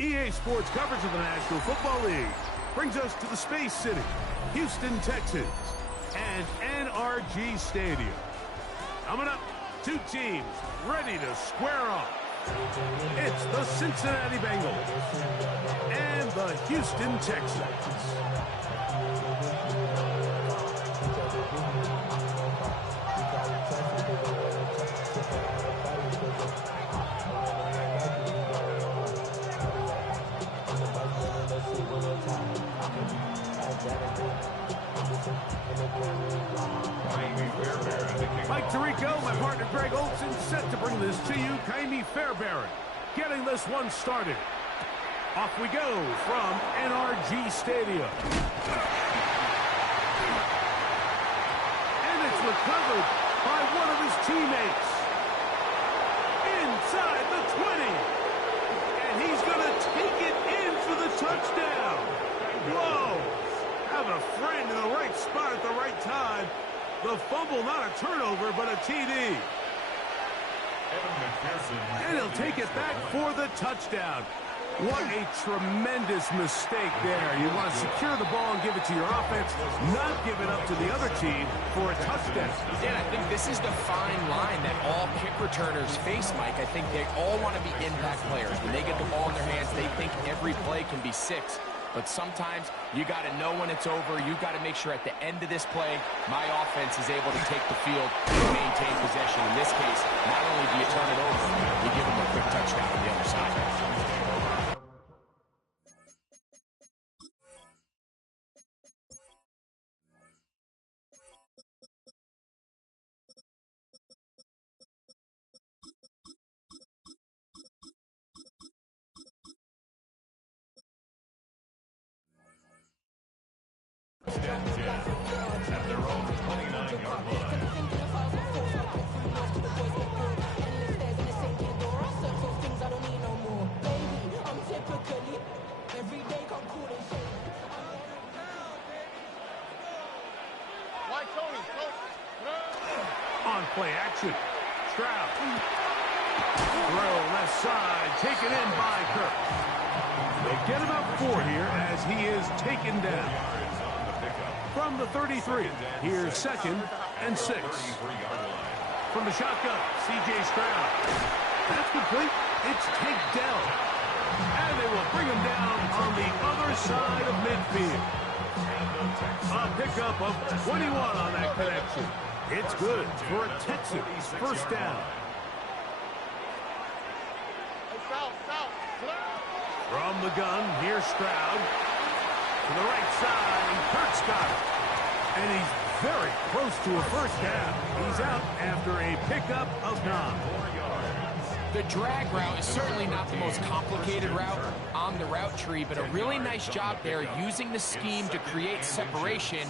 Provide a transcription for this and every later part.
EA Sports coverage of the National Football League brings us to the Space City, Houston, Texas, and NRG Stadium. Coming up, two teams ready to square off. It's the Cincinnati Bengals and the Houston Texans. Mike Tirico, my partner Greg Olson, set to bring this to you. Kaimi Fairbairn getting this one started. Off we go from NRG Stadium. And it's recovered by one of his teammates. Inside the 20. And he's going to take it in for the touchdown. Whoa! Have a friend in the right spot at the right time. The fumble, not a turnover, but a TD. And he'll take it back for the touchdown. What a tremendous mistake there. You want to secure the ball and give it to your offense, not give it up to the other team for a touchdown. Yeah, I think this is the fine line that all kick returners face, Mike. I think they all want to be impact players. When they get the ball in their hands, they think every play can be 6. But sometimes you got to know when it's over. You got to make sure at the end of this play, my offense is able to take the field and maintain possession. In this case, not only do you turn it over, you give them a quick touchdown on the other side. At their own 29-yard line. On play action. Stroud. Throw left side. Taken in by Kirk. They get about 4 here as he is taken down. From the 33, here's 2nd and 6. From the shotgun, C.J. Stroud. That's complete. It's Tank Dell. And they will bring him down on the other side of midfield. A pickup of 21 on that connection. It's good for a Texans first down. From the gun, here's Stroud. To the right side, and Kurt's got it. And he's very close to a first down. He's out after a pickup of 9. The drag route is certainly not the most complicated route on the route tree, but a really nice job there using the scheme to create separation.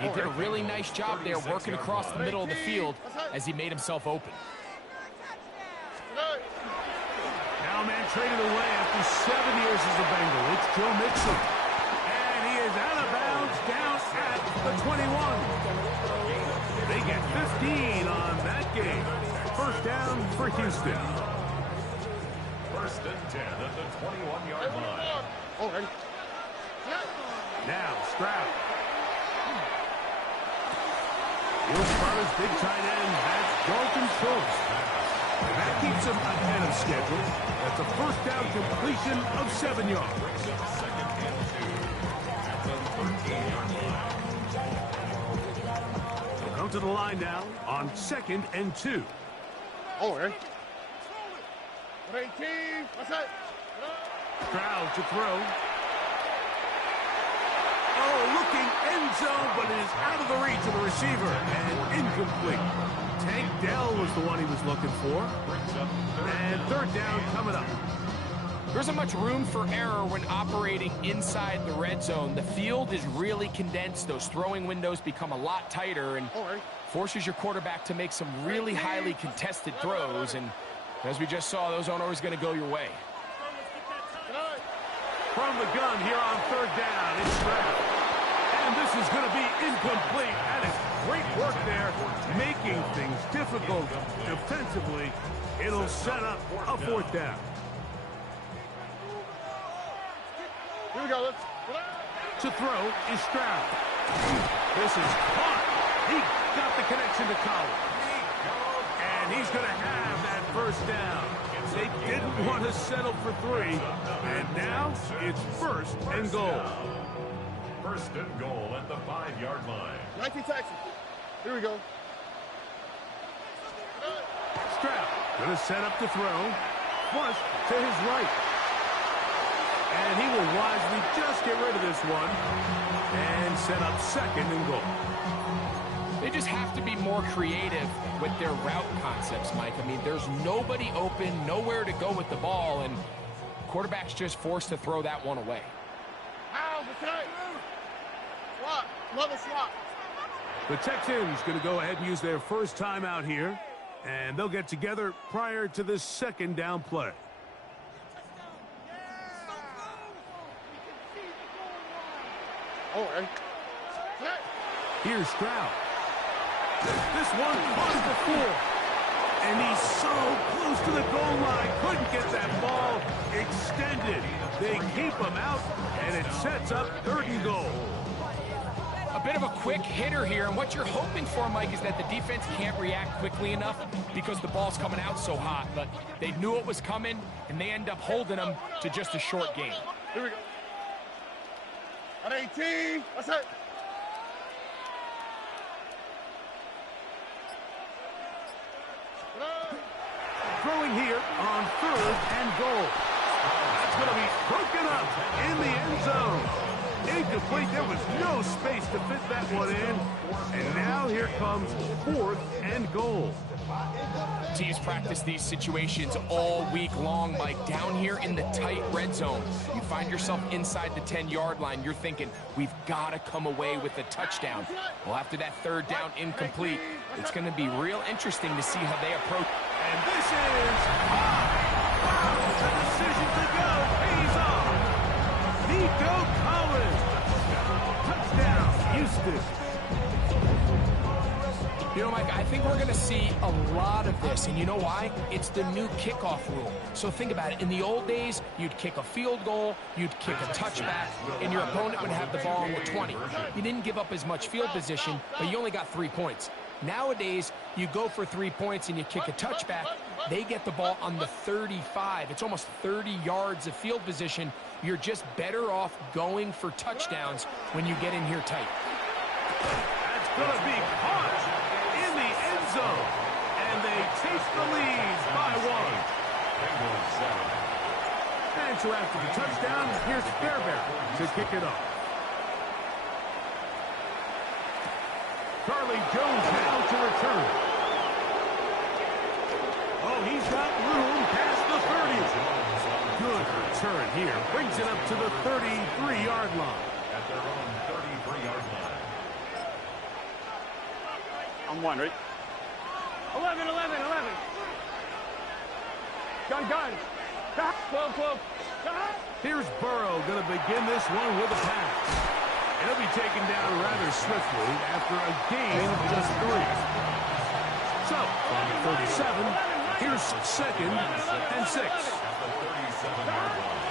He did a really nice job there working across the middle of the field as he made himself open. Now man traded away after 7 years as a Bengal. It's Joe Mixon. And he is out of bounds down at the 21. They get 15 on that game. First down for Houston. First and 10 at the 21-yard line. Now Stroud. He'll start his big tight end. That's Dalton Schultz. That keeps him ahead of schedule. That's a first down completion of 7 yards. Second and 2 at the 13-yard line. They'll come to the line now on 2nd and 2. Stroud to throw. Oh, looking end zone, but it is out of the reach of the receiver and incomplete. Tank Dell was the one he was looking for. And 3rd down coming up. There isn't much room for error when operating inside the red zone. The field is really condensed. Those throwing windows become a lot tighter and forces your quarterback to make some really highly contested throws. And as we just saw, those aren't always going to go your way. From the gun here on 3rd down, it's Stroud. And this is going to be incomplete. That is great work there, making things difficult defensively. It'll set up a 4th down. Here we go. To throw is Stroud. This is caught. He got the connection to Collins. And he's going to have that first down. They didn't want to settle for 3. And now it's first and goal. First and goal at the 5-yard line. 19 Texas. Here we go. Stroud going to set up to throw. Flush to his right. And he will wisely just get rid of this one and set up second and goal. They just have to be more creative with their route concepts, Mike. I mean, there's nobody open, nowhere to go with the ball, and quarterback's just forced to throw that one away. Swap. Another swap. The Texans going to go ahead and use their first time out here, and they'll get together prior to the second down play. Oh, hey. Here's Stroud. This one caught before. And he's so close to the goal line. Couldn't get that ball extended. They keep him out, and it sets up third and goal. A bit of a quick hitter here, and what you're hoping for, Mike, is that the defense can't react quickly enough because the ball's coming out so hot. But they knew it was coming, and they end up holding them to just a short gain. Here we go. At 18. That's it. Throwing here on third and goal. That's going to be broken up in the end zone. Incomplete. There was no space to fit that one in. And now here comes fourth and goal. Teams practice these situations all week long, Mike. Down here in the tight red zone, you find yourself inside the 10-yard line. You're thinking, we've got to come away with a touchdown. Well, after that third down incomplete, it's going to be real interesting to see how they approach. And this is wow, the decision to go pays off. Nico Collins. Touchdown, Houston. You know, Mike, I think we're going to see a lot of this, and you know why? It's the new kickoff rule. So think about it. In the old days, you'd kick a field goal, you'd kick a touchback, and your opponent would have the ball on the 20. You didn't give up as much field position, but you only got 3 points. Nowadays, you go for 3 points and you kick a touchback, they get the ball on the 35. It's almost 30 yards of field position. You're just better off going for touchdowns when you get in here tight. That's going to be caught in the end zone. And they take the lead by 1. And so after the touchdown, here's Fairbairn to kick it off. Charlie Jones now to return. Oh, he's got room past the 30. Good return here. Brings it up to the 33-yard line. At their own 33-yard line. I'm one, right? 11. Gun. 12. Here's Burrow going to begin this one with a pass. He'll be taken down rather swiftly after a gain of just 3. So, on the 37, here's second and 6.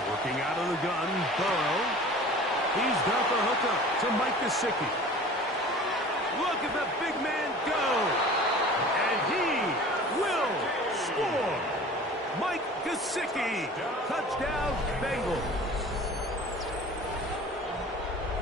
Working out of the gun, Burrow. He's got the hookup to Mike Gesicki. Look at the big man go. And he will score. Mike Gesicki. Touchdown, Bengals.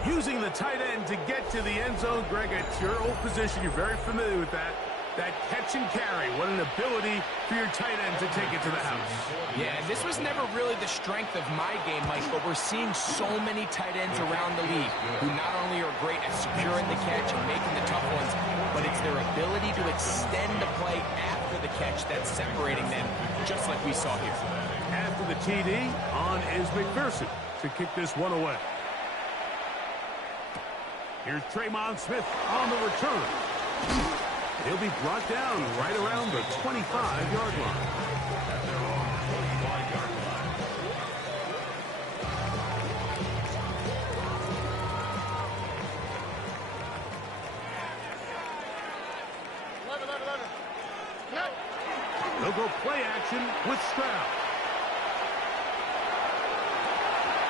Using the tight end to get to the end zone, Greg, it's your old position. You're very familiar with that. That catch and carry. What an ability for your tight end to take it to the house. Yeah, this was never really the strength of my game, Mike, but we're seeing so many tight ends around the league who not only are great at securing the catch and making the tough ones, but it's their ability to extend the play after the catch that's separating them, just like we saw here. After the TD, on is McPherson to kick this one away. Here's Traymon Smith on the return. He'll be brought down right around the 25-yard line. At their own 25-yard line. 11. They'll go play action with Stroud.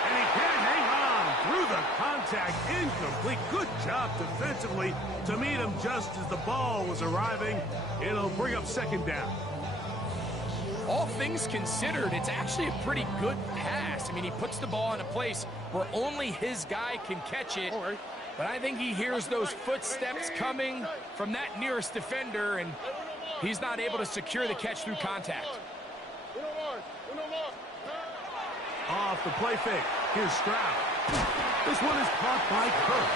And he can't hang on. contact, incomplete. Good job defensively to meet him just as the ball was arriving. It'll bring up second down. All things considered, it's actually a pretty good pass. I mean, he puts the ball in a place where only his guy can catch it. But I think he hears those footsteps coming from that nearest defender, and he's not able to secure the catch through contact. Off the play fake. Here's Stroud. This one is caught by Kirk.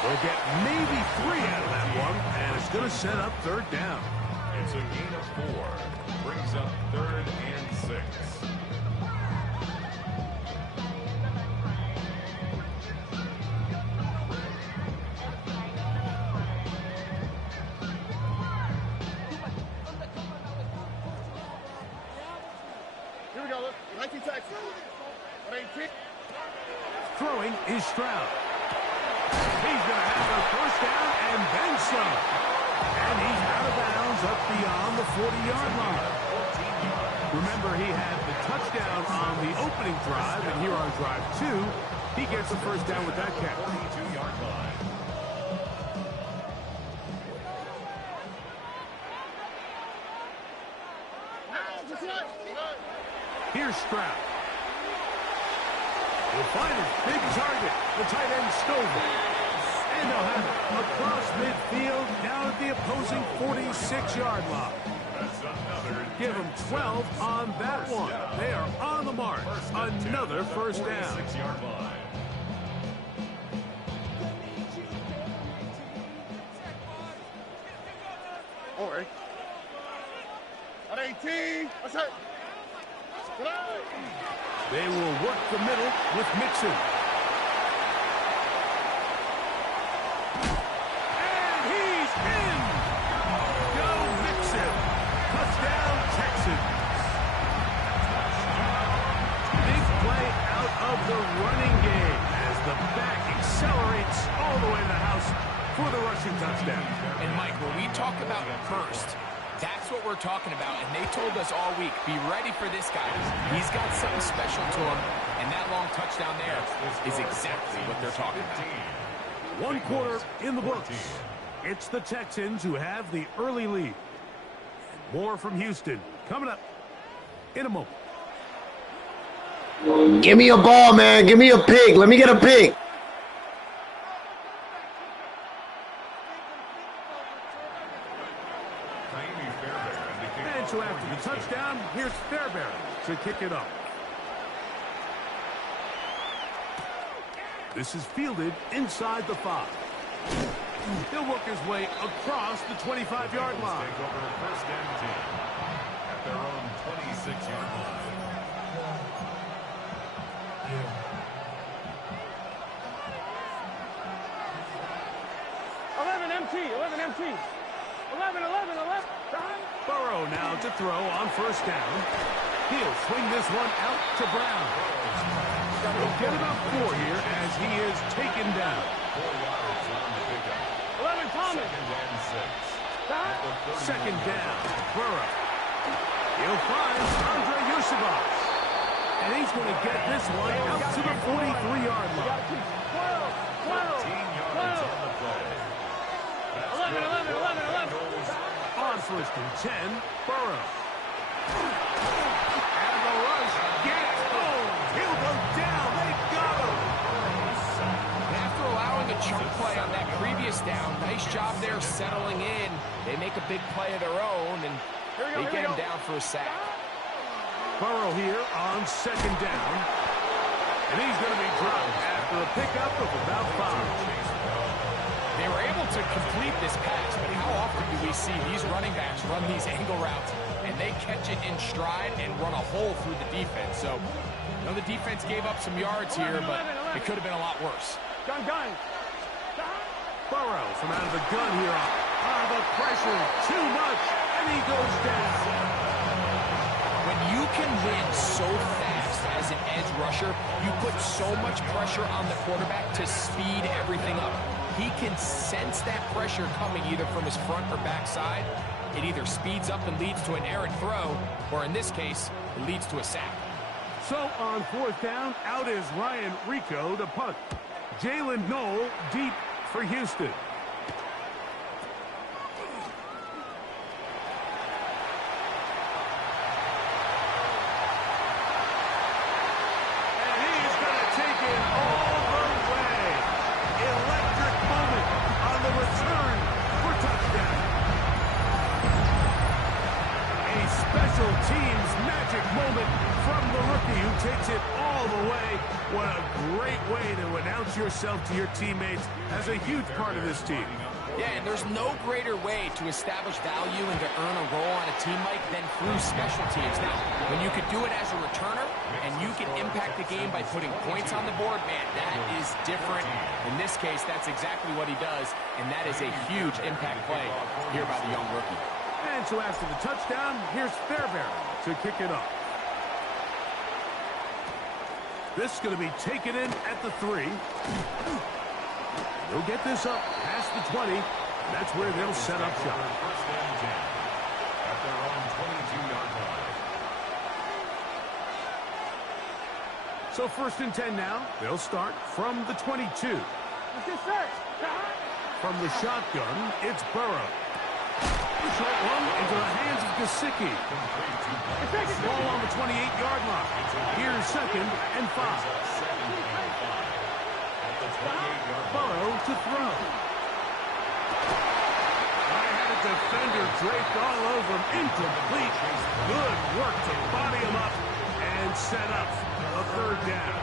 They'll get maybe 3 out of that one, and it's going to set up third down. It's a gain of 4. Brings up 3rd and 6. Here we go, look. 19 Texas. 18. Throwing is Stroud. He's going to have a first down and then some. And he's out of bounds up beyond the 40-yard line. Remember, he had the touchdown on the opening drive, and here on drive 2, he gets a first down with that catch. 42-yard line. Here's Stroud. He'll find his big target, the tight end Stover. And they'll have it across midfield down at the opposing 46-yard line. Give them 12 on that one. They are on the mark. Another first down. 46-yard line. All right. At 18. That's it. They will work the middle with Mixon. And he's in! Go Mixon! Touchdown, Texans! Big play out of the running game as the back accelerates all the way to the house for the rushing touchdown. And Mike, when we talk about burst, that's what we're talking about, and they told us all week, be ready for this guy. He's got something special to him, and that long touchdown there is exactly what they're talking about. 1 quarter in the books. It's the Texans who have the early lead. More from Houston coming up in a moment. Give me a ball, man. Give me a pick. Let me get a pick. And so after the touchdown, here's Fairbairn to kick it off. This is fielded inside the 5. He'll work his way across the 25-yard line. Take over first and 10 at their own 26-yard line. 11 MT. 11 MT. 11. Burrow now to throw on first down. He'll swing this one out to Brown. He'll get about 4 here as he is taken down. 4 yards on the pickup. 11 Thomas. 2nd and 6. Second down, Burrow. He'll find Andre Yusufov. And he's going to get this one out to the 43-yard line. 13 yards on the play. 11. On first and 10, Burrow. And the rush gets home. He'll go down. They got him. After allowing a chunk play on that previous down, nice job there settling in. They make a big play of their own, and they get him down for a sack. Burrow here on second down. And he's going to be dropped after a pickup of about 5. They were able to complete this pass, but how often do we see these running backs run these angle routes and they catch it in stride and run a hole through the defense? So, you know, the defense gave up some yards here, but it could have been a lot worse. Gun. Burrow from out of the gun here. The pressure, too much, and he goes down. When you can win so fast as an edge rusher, you put so much pressure on the quarterback to speed everything up. He can sense that pressure coming either from his front or back side. It either speeds up and leads to an errant throw, or in this case, it leads to a sack. So on fourth down, out is Ryan Rico to punt. Jalen Knoll deep for Houston. And he's going to take it all the way. Electric moment on the return for touchdown. A special teams magic moment from the rookie who takes it all the way. What a great way to announce yourself to your teammates as a huge part of this team. Yeah, and there's no greater way to establish value and to earn a role on a team, Mike, than through special teams. Now, when you could do it as a returner and you can impact the game by putting points on the board, man, that is different. In this case, that's exactly what he does, and that is a huge impact play here by the young rookie. And so after the touchdown, here's Fairbairn to kick it off. This is going to be taken in at the 3. They'll get this up past the 20. That's where they'll set up shop. First and 10 at their own 22-yard line. So first and 10 now. They'll start from the 22. From the shotgun, it's Burrow. The short one into the hands of Gesicki. Ball on the 28-yard line. Here's second and 5. Burrow to throw. I had a defender draped all over him. Incomplete. Good work to body him up and set up a third down.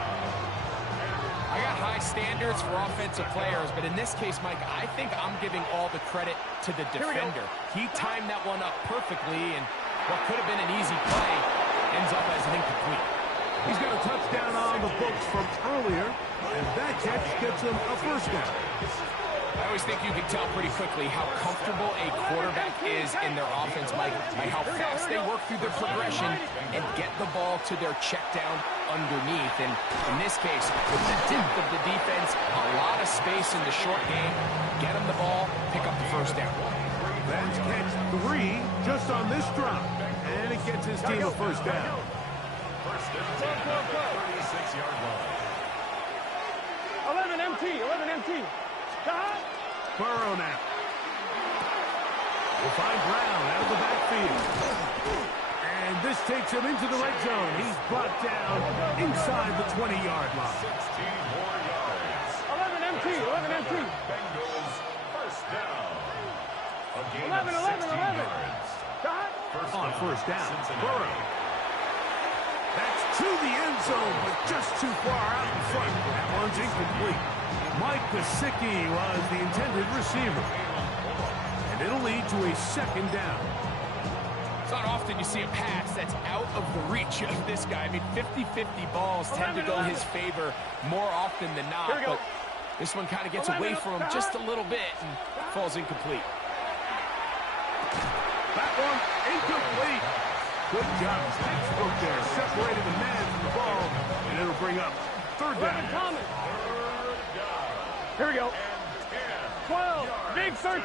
I got high standards for offensive players, but in this case, Mike, I think I'm giving all the credit to the defender. He timed that one up perfectly, and what could have been an easy play ends up as an incomplete. He's got a touchdown on the books from earlier, and that catch gets him a first down. I always think you can tell pretty quickly how comfortable a quarterback is in their offense, Mike, by how fast they work through their progression and get the ball to their check down underneath. And in this case, with the depth of the defense, a lot of space in the short game, get them the ball, pick up the first down. That's catch 3 just on this drop, and it gets his team a first down. First and 10 at the 36-yard line. 11 MT. Burrow now. We'll find Brown out of the backfield. And this takes him into the red zone. He's brought down inside the 20-yard line. 16 more yards. 11 MT. Bengals first down. A gain 11. of 16 yards. On first down, Burrow. That's to the end zone, but just too far out in front. That one's incomplete. Mike Gesicki was the intended receiver. And it'll lead to a second down. It's not often you see a pass that's out of the reach of this guy. I mean, 50-50 balls tend to go his favor more often than not, but this one kind of gets away from him just a little bit and falls incomplete. That one incomplete. Good job. Textbook there. Separated the man from the ball, and it'll bring up third down. Here we go. 12. Big 13.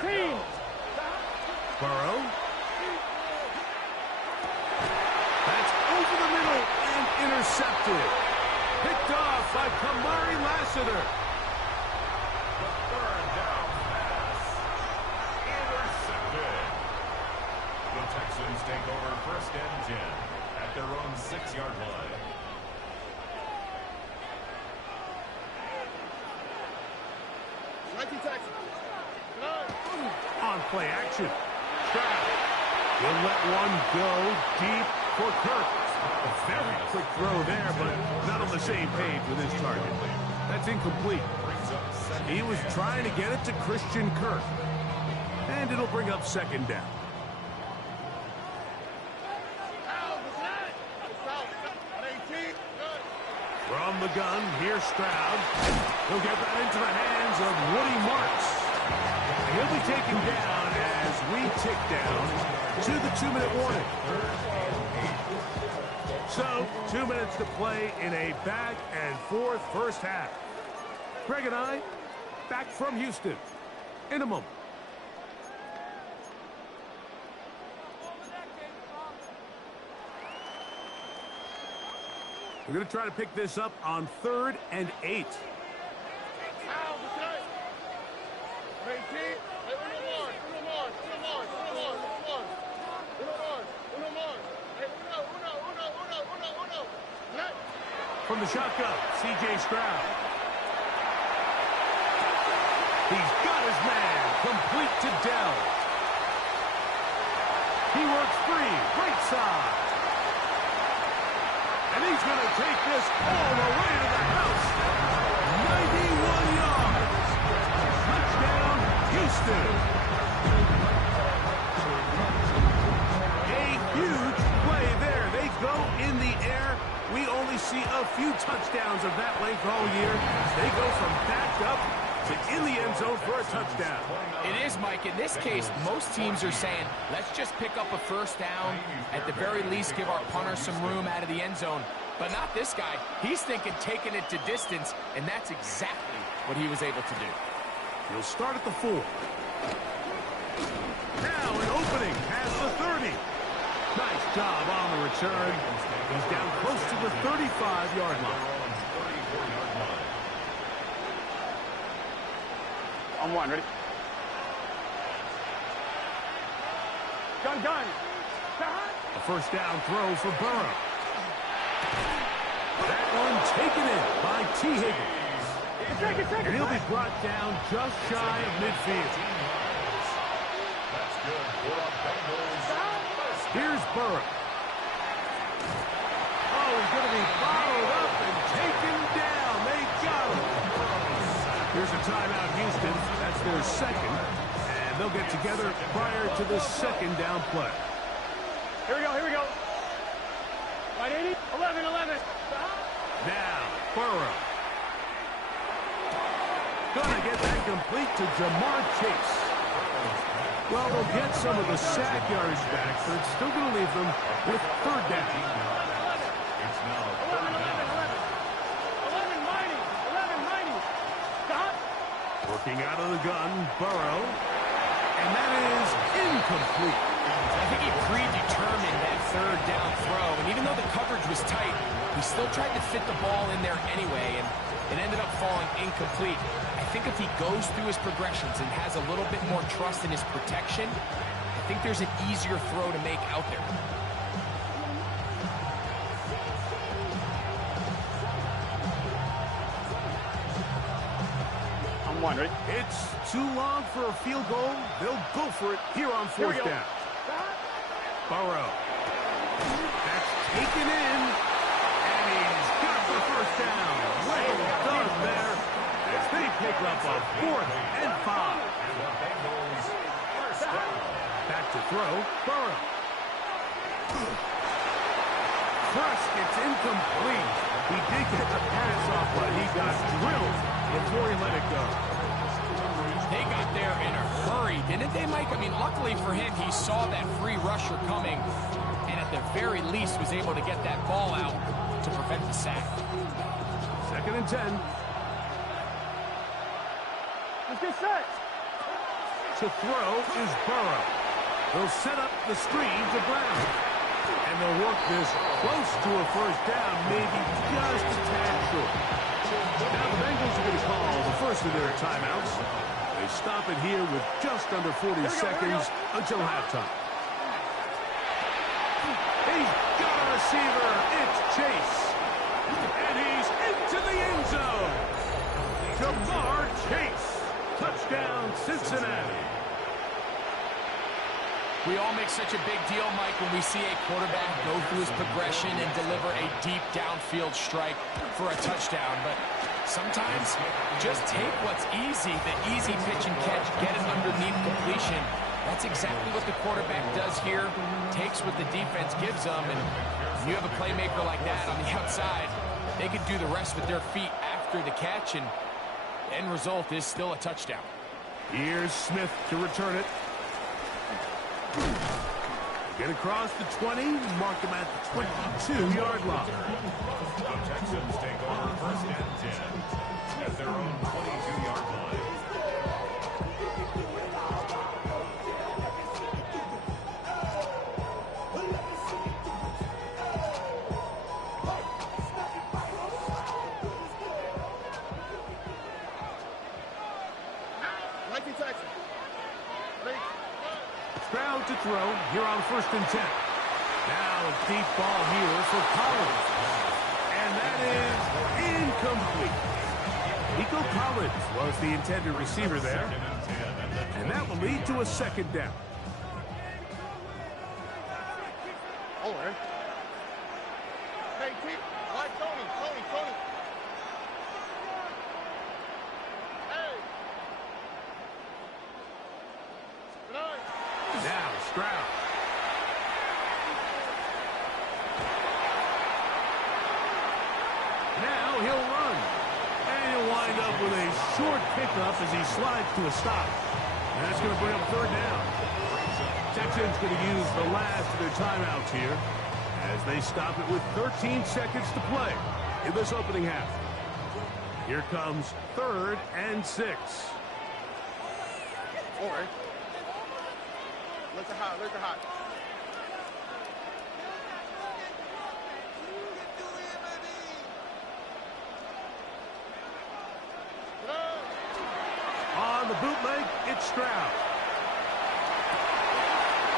Burrow. That's over the middle and intercepted. Picked off by Kamari Lassiter. The third down pass. Intercepted. The Texans take over first and 10 at their own 6-yard line. On play action. Stroud. He'll let one go deep for Kirk. A very quick throw there, but not on the same page with his target. That's incomplete. He was trying to get it to Christian Kirk. And it'll bring up second down. From the gun, here's Stroud. He'll get that into the hands of Woody Marks. He'll be taken down as we tick down to the 2-minute warning. So, 2 minutes to play in a back-and-forth first half. Greg and I, back from Houston in a moment. We're going to try to pick this up on 3rd and 8. From the shotgun, C.J. Stroud. He's got his man, complete to Dell. He works free, right side. And he's going to take this all the way to the house. 91 yards. Touchdown, Houston. A huge play there. They go in the air. We only see a few touchdowns of that length all year. They go from back up to in the end zone for a touchdown. It is, Mike. In this case, most teams are saying, let's just pick up a first down. At the very least, give our punter some room out of the end zone. But not this guy. He's thinking taking it to distance, and that's exactly what he was able to do. He'll start at the 4. Now an opening has the 30. Nice job on the return. He's down close to the 35-yard line. On one, ready? Gun. A first down throw for Burrow. That one taken in by T. Higgins. And he'll be brought down just shy of midfield. Here's Burrow. Oh, he's going to be followed up and taken down. They got him. Here's a timeout, Houston. That's their second. And they'll get together prior to the second down play. Here we go. Right, 80? 11. Now, Burrow. Gonna get that complete to Jamar Chase. Well, they'll get some of the sack yards back, but it's still going to leave them with third down. It's now 11 mighty. Stop. Working out of the gun, Burrow. And that is incomplete. I think he predetermined that third down throw, and even though the coverage was tight, he still tried to fit the ball in there anyway, and it ended up falling incomplete. I think if he goes through his progressions and has a little bit more trust in his protection, I think there's an easier throw to make out there. On one, ready? It's too long for a field goal. They'll go for it here on fourth down. Burrow. That's taken in. And he's got the first down. Well done there. As they pick up a 4th and 5. Back to throw. Burrow. Crushed. It's incomplete. He did get the pass off, but he got drilled before he let it go. They got there in a hurry, didn't they, Mike? I mean, luckily for him, he saw that free rusher coming, and at the very least was able to get that ball out to prevent the sack. 2nd and 10. Let's get set. To throw is Burrow. They'll set up the screen to Brown. And they'll work this close to a first down, maybe just a tad short. Now the Bengals are going to call the first of their timeouts. They stop it here with just under 40 seconds until halftime. He's got a receiver. It's Chase. And he's into the end zone. Jamar Chase. Touchdown, Cincinnati. We all make such a big deal, Mike, when we see a quarterback go through his progression and deliver a deep downfield strike for a touchdown. But sometimes just take what's easy, the easy pitch and catch, get it underneath completion. That's exactly what the quarterback does here, takes what the defense gives them, and you have a playmaker like that on the outside, they could do the rest with their feet after the catch, and the end result is still a touchdown. Here's Smith to return it. Get across the 20, mark him at the 22-yard line. The Texans take over 1st and 10 at their own 22-yard line. Stroud to throw here on 1st and 10. Now a deep ball here for Collins. And that is Was the intended receiver there, and that will lead to a second down. All right. Hey, T. Like Tony. Hey. Now Stroud. Now he'll run. And he'll wind up with a short pickup as he slides to a stop. And that's going to bring up third down. Texans going to use the last of their timeouts here as they stop it with 13 seconds to play in this opening half. Here comes 3rd and 6. All right. Let's hot. On the bootleg, it's Stroud.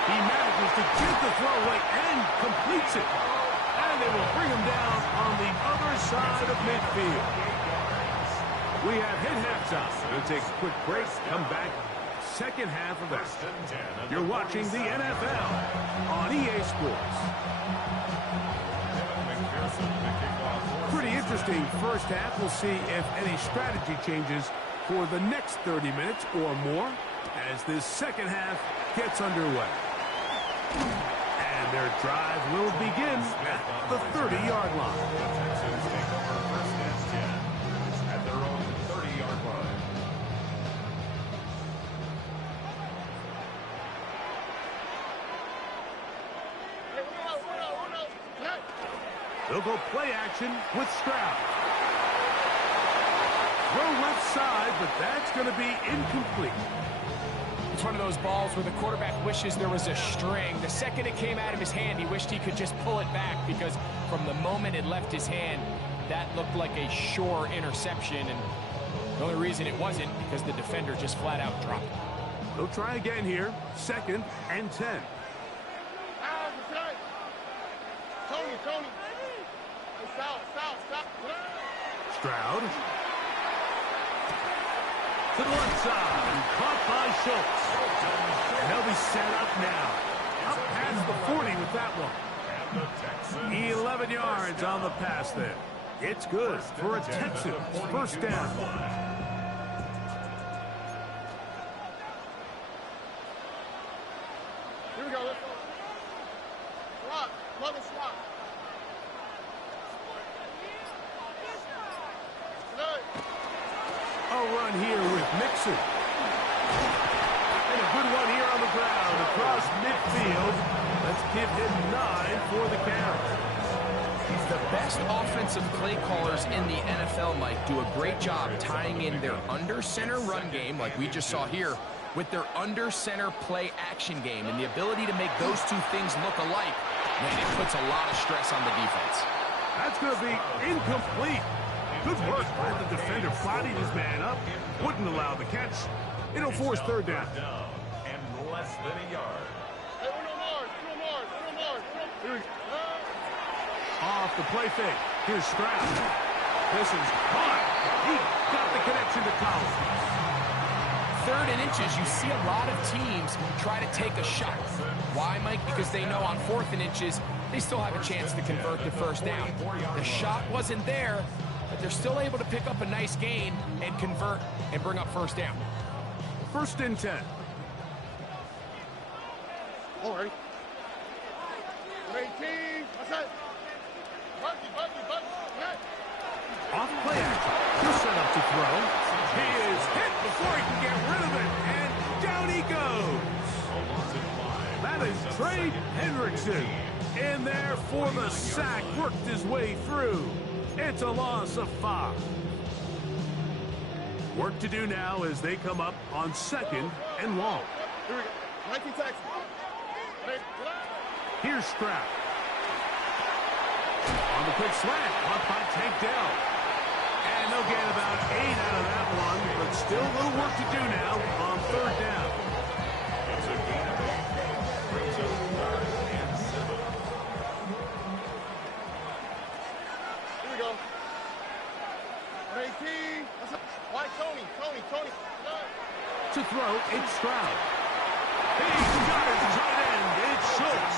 He manages to get the throw away and completes it. And they will bring him down on the other side of midfield. We have hit halftime. We'll take a quick break, come back, second half of action. You're watching the NFL on EA Sports. Pretty interesting first half. We'll see if any strategy changes for the next 30 minutes or more as this second half gets underway. And their drive will begin at the 30-yard line. Texans take over 1st and 10 at their own 30-yard line. They'll go play action with Stroud. Throw left side, but that's going to be incomplete. It's one of those balls where the quarterback wishes there was a string. The second it came out of his hand, he wished he could just pull it back because from the moment it left his hand, that looked like a sure interception. And the only reason it wasn't because the defender just flat out dropped it. They'll try again here. 2nd and 10. Tony. Stop. Stroud. To the left side. Caught by Schultz. And they'll be set up now. Up past the 40 with that one. 11 yards on the pass there. It's good for a Texans first down. Here we go. Let's go. Swap. Love it, swap. A run here with Mixon. And a good one here on the ground across midfield. Let's give him 9 for the count. The best offensive play callers in the NFL, Mike, do a great job tying in their under-center run game, like we just saw here, with their under-center play action game. And the ability to make those two things look alike, man, it puts a lot of stress on the defense. That's going to be incomplete. Good work by the defender, fighting his man up, wouldn't allow the catch. It'll force third down. And less than a yard. Hey, uno more. Here we go. Off the play fake. Here's Stroud. This is caught. He got the connection to Collins. 3rd and inches, you see a lot of teams try to take a shot. Why, Mike? Because they know on 4th and inches, they still have a chance to convert the first down. The shot wasn't there, but they're still able to pick up a nice gain and convert and bring up first down. 1st and 10. All right. 18. What's that? Buggy. Off play action. He'll set up to throw. He is hit before he can get rid of it. And down he goes. That is Trey Hendrickson in there for the sack. Worked his way through. It's a loss of 5. Work to do now as they come up on 2nd and long. Here we go. 19 seconds. Here's Stroud. On the quick slant, caught by Tank Dell. And they'll get about 8 out of that one, but still a little work to do now on 3rd down. It's a gain of 8. Brings up 3rd and 7. Here we go. 18. Why Tony? To throw, it's Stroud. He's got his tight end. It's Schultz.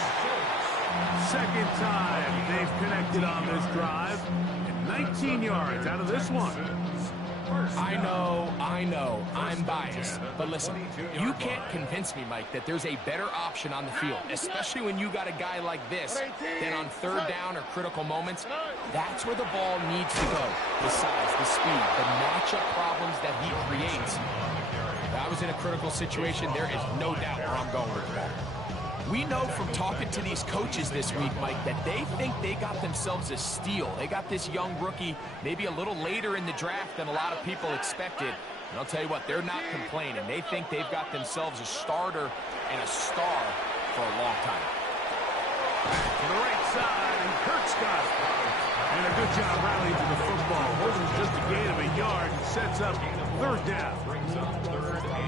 Second time they've connected on this drive. And 19 yards out of this one. I know, I'm biased. But listen, you can't convince me, Mike, that there's a better option on the field, especially when you got a guy like this, than on third down or critical moments. That's where the ball needs to go. The size, the speed, the matchup problems that he creates. If I was in a critical situation, there is no doubt where I'm going with the ball. We know from talking to these coaches this week, Mike, that they think they got themselves a steal. They got this young rookie maybe a little later in the draft than a lot of people expected. And I'll tell you what, they're not complaining. They think they've got themselves a starter and a star for a long time. To the right side, and Kurt's got it. And a good job rallying to the football. Holden's just a gain of a yard and sets up third down.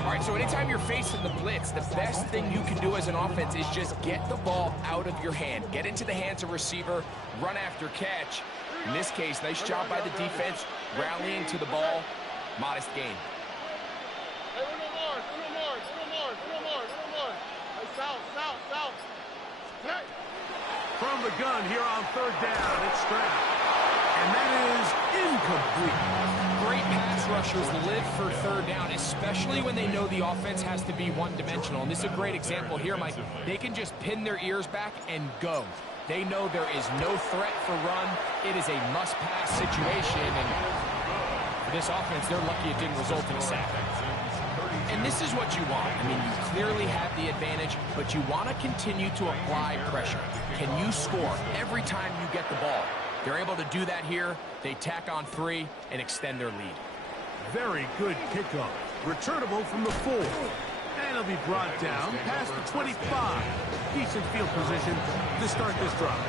All right, so anytime you're facing the blitz, the best thing you can do as an offense is just get the ball out of your hand. Get into the hands of receiver, run after catch. In this case, nice job by the defense, rallying to the ball. Modest gain. Hey, Uno more. Hey, south. Connect. From the gun here on third down, it's Stroud. And that is incomplete. Great pass rushers live for third down, especially when they know the offense has to be one-dimensional. And this is a great example here, Mike. They can just pin their ears back and go. They know there is no threat for run. It is a must-pass situation. And for this offense, they're lucky it didn't result in a sack. And this is what you want. I mean, you clearly have the advantage, but you want to continue to apply pressure. Can you score every time you get the ball? They're able to do that here. They tack on 3 and extend their lead. Very good kickoff. Returnable from the 4. And he'll be brought down past the 25. Decent field position to start this drive.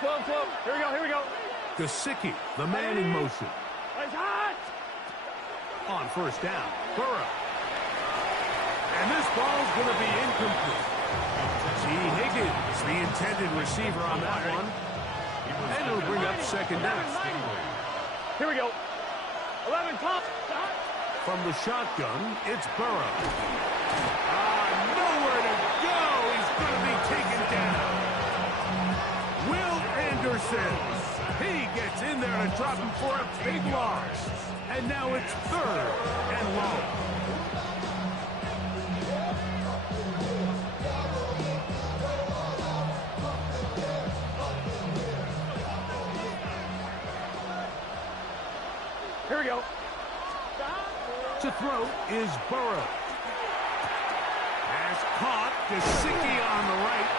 Slow. Here we go. Gesicki, the man in motion. On first down, Burrow. And this ball's going to be incomplete. T. Higgins, the intended receiver on that one. And it'll bring up second down. Here we go. 11 top. From the shotgun, it's Burrow. Nowhere to go. He's going to be taken down. Will Anderson. He gets in there to drop him for a big loss. And now it's third and long. Here we go. To throw is Burrow. Pass caught. Gesicki on the right.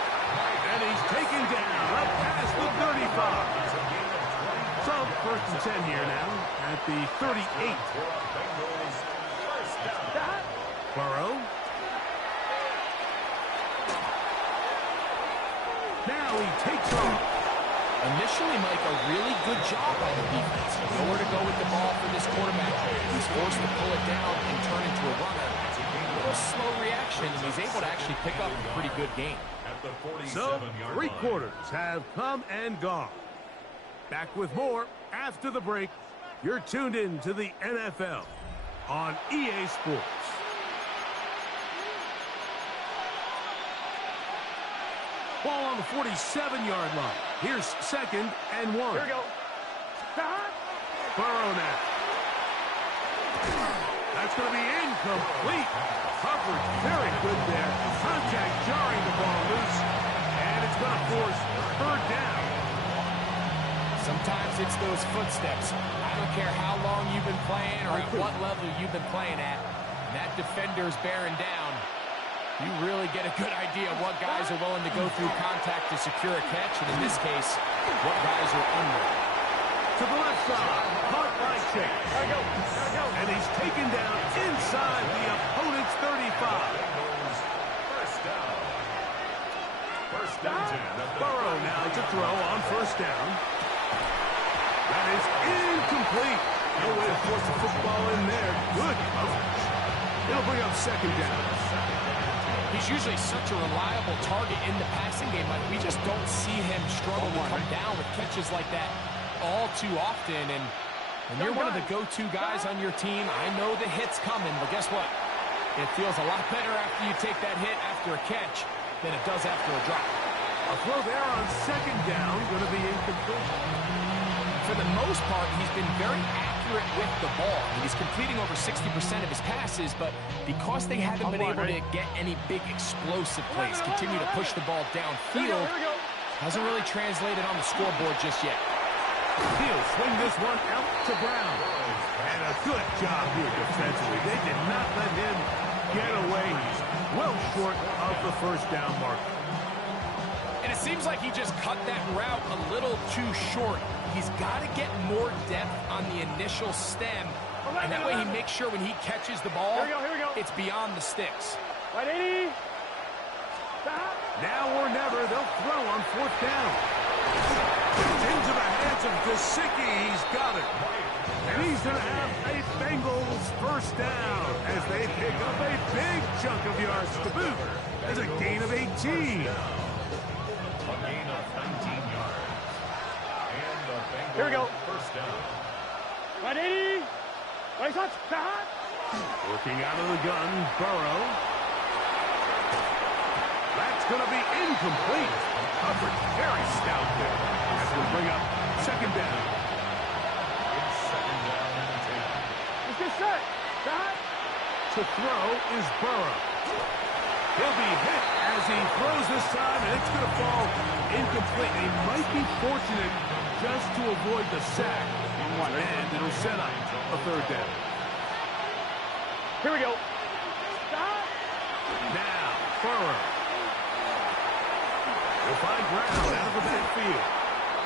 And he's taken down up past the 35. So first and 10 here now at the 38. Burrow. Now he takes off. Initially, Mike, a really good job by the defense. Nowhere to go with the ball for this quarterback. He's forced to pull it down and turn into a runner. A little slow reaction, and he's able to actually pick up a pretty good game. So, 3 quarters have come and gone. Back with more after the break. You're tuned in to the NFL on EA Sports. Ball on the 47-yard line. Here's second and 1. Here we go. Burrow now. That's going to be incomplete. Coverage very good there. Contact jarring the ball loose. And it's going to force third down. Sometimes it's those footsteps. I don't care how long you've been playing or at what level you've been playing at. That defender's bearing down. You really get a good idea of what guys are willing to go through contact to secure a catch, and in this case, what guys are under. To the left side, caught by Chase. And he's taken down inside the opponent's 35. First down. Burrow now to throw on first down. That is incomplete. No way to force the football in there. Good coverage. It'll bring up second down. He's usually such a reliable target in the passing game, but we just don't see him struggle to come down with catches like that all too often. And when you're one of the go-to guys on your team, I know the hit's coming, but guess what? It feels a lot better after you take that hit after a catch than it does after a drop. A throw there on second down, going to be incomplete. For the most part, he's been very accurate with the ball. He's completing over 60% of his passes, but because they haven't been able to get any big explosive plays, continue to push the ball downfield, hasn't really translated on the scoreboard just yet. He'll swing this one out to Brown. And a good job here defensively. They did not let him get away. He's well short of the first down mark. And it seems like he just cut that route a little too short. He's got to get more depth on the initial stem, and that way he makes sure when he catches the ball, it's beyond the sticks. Now or never, they'll throw on fourth down. Into the hands of Gesicki. He's got it. And he's going to have a Bengals first down as they pick up a big chunk of yards to boot. There's a gain of 18. A gain of 19 yards. And the Bengals Here we go. first down. 180. Working out of the gun, Burrow. That's going to be incomplete. Coverage very stout there. That's going to bring up second down. It's second down and 10. Let's get set. To throw is Burrow. He'll be hit as he throws this time, and it's going to fall incomplete. He might be fortunate just to avoid the sack, and it'll set up a third down. Here we go. Now, Burrow. He'll find Brown out of the backfield.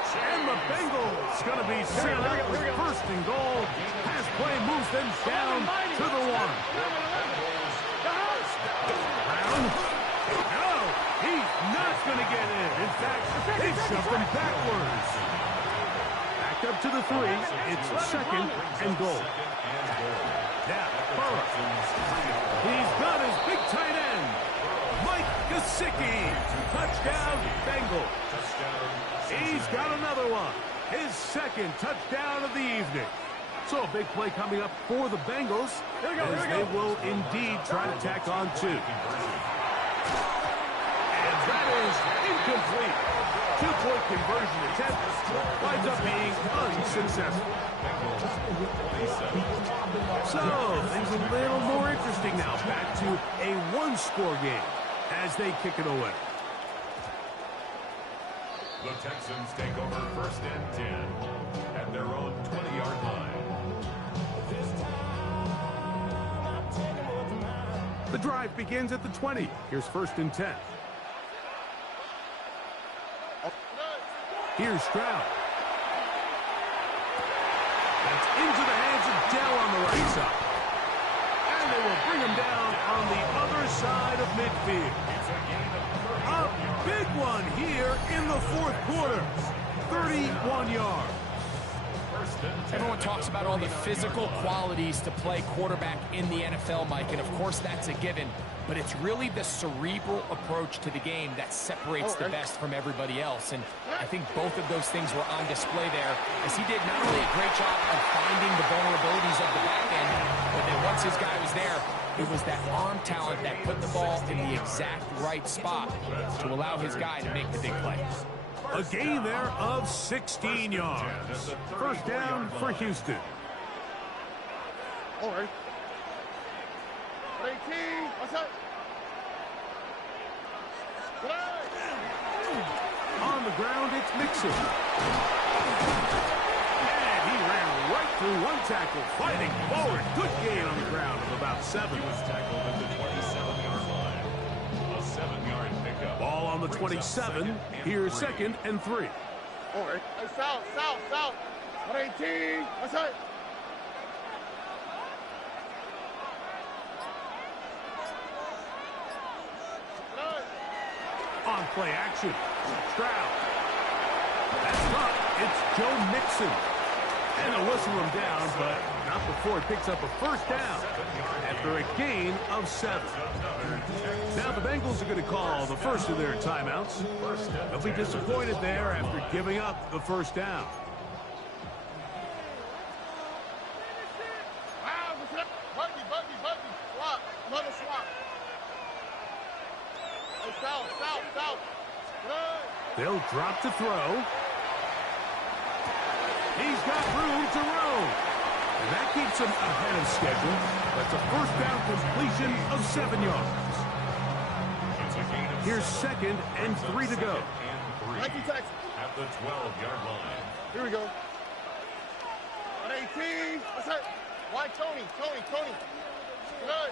And the Bengals going to be set up with first and goal. Pass play moves them down to the one. Brown. No, he's not going to get in. In fact, they shoved him backwards. Back up to the 3. It's second and goal. Now, Burrow. He's got his big tight end, Mike Gesicki. Touchdown, Bengals. He's got another one. His second touchdown of the evening. So a big play coming up for the Bengals as they will indeed try to tack on 2. And that is incomplete. 2-point conversion attempt winds up being unsuccessful. So things a little more interesting now. Back to a one-score game as they kick it away. The Texans take over first and 10 at their own 20-yard line. The drive begins at the 20. Here's first and 10. Here's Stroud. That's into the hands of Dell on the right side. And they will bring him down on the other side of midfield. A big one here in the fourth quarter. 31 yards. Everyone talks about all the physical qualities to play quarterback in the NFL, Mike, and of course that's a given, but it's really the cerebral approach to the game that separates the best from everybody else, and I think both of those things were on display there, as he did not only a great job of finding the vulnerabilities of the back end, but then once his guy was there, it was that arm talent that put the ball in the exact right spot to allow his guy to make the big play. A gain there of 16 yards. First down for Houston. All right. 18. What's up? On the ground, it's Mixon. And he ran right through one tackle, fighting forward. Good gain on the ground of about 7. He was tackled at the 27-yard line. A 7-yard pickup. Ball on the 27. Here's second and 3. All right. Hey, south. 118. What's up? On play action. Stroud. That's not. It's Joe Mixon. And they'll whistle him down, but not before he picks up a first down after a gain of 7. Now the Bengals are going to call the first of their timeouts. They'll be disappointed there after giving up the first down. Buggy. Swap. Another swap. Hey, south. Good. They'll drop to throw. He's got room to roam. And that keeps him ahead of schedule. That's a first down completion of 7 yards. Here's 2nd and 3 to go. Nike Texas. At the 12-yard line. Here we go. On 18. What's that? Why Tony? Good.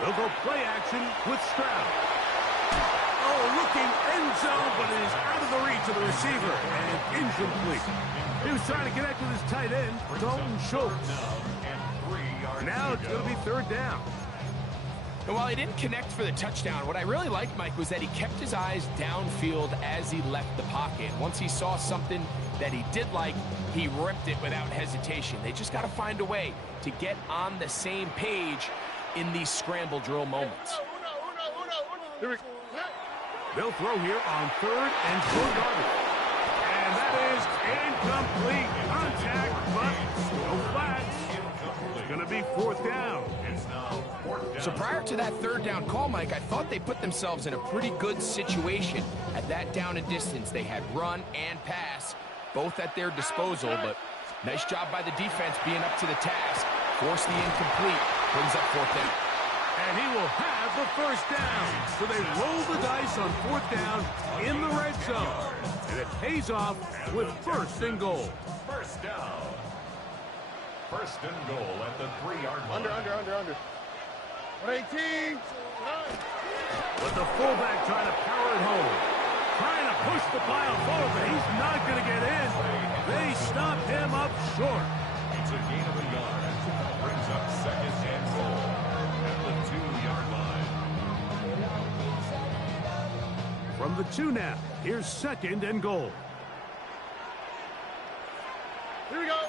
They'll go play action with Stroud. Oh, looking end zone, but it is out of the reach of the receiver and incomplete. He was trying to connect with his tight end, Dalton Schultz. Now it's going to be 3rd down. And while he didn't connect for the touchdown, what I really liked, Mike, was that he kept his eyes downfield as he left the pocket. Once he saw something that he did like, he ripped it without hesitation. They just got to find a way to get on the same page in these scramble drill moments. Here we go. They'll throw here on 3rd and 4 yardage. And that is incomplete. Contact, but no flags. It's going to be 4th down. So prior to that 3rd down call, Mike, I thought they put themselves in a pretty good situation at that down and distance. They had run and pass, both at their disposal, but nice job by the defense being up to the task. Force the incomplete, brings up 4th down. And he will have the first down. So they roll the dice on 4th down in the red zone. And it pays off with 1st and goal. First down. 1st and goal at the 3-yard line. Under. 18. But the fullback trying to power it home. Trying to push the pile forward, but he's not going to get in. They stop him up short. It's a gain of a yard. Brings up 2nd and goal at the 2-yard line. From the 2 now, here's 2nd and goal. Here we go.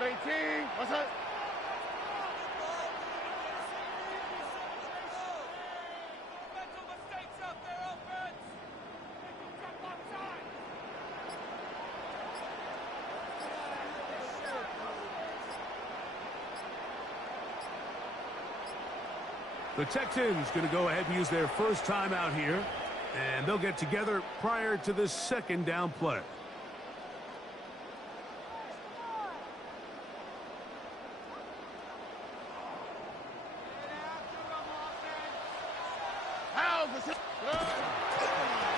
18. What's that? The Texans going to go ahead and use their first timeout here, and they'll get together prior to this 2nd down play.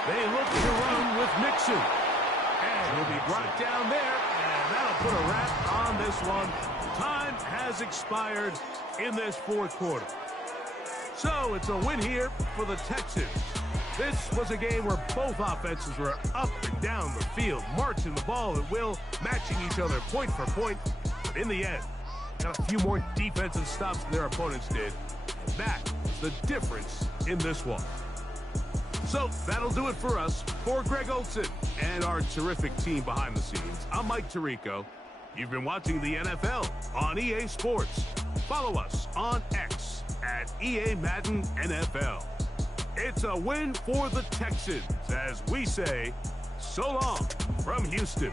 They look to run with Mixon, and he'll be brought down there, and that'll put a wrap on this one. Time has expired in this 4th quarter. So it's a win here for the Texans. This was a game where both offenses were up and down the field, marching the ball at will, matching each other point for point. But in the end, got a few more defensive stops than their opponents did. That is the difference in this one. So that'll do it for us. For Greg Olson and our terrific team behind the scenes, I'm Mike Tirico. You've been watching the NFL on EA Sports. Follow us on X at EA Madden NFL. It's a win for the Texans as we say so long from Houston.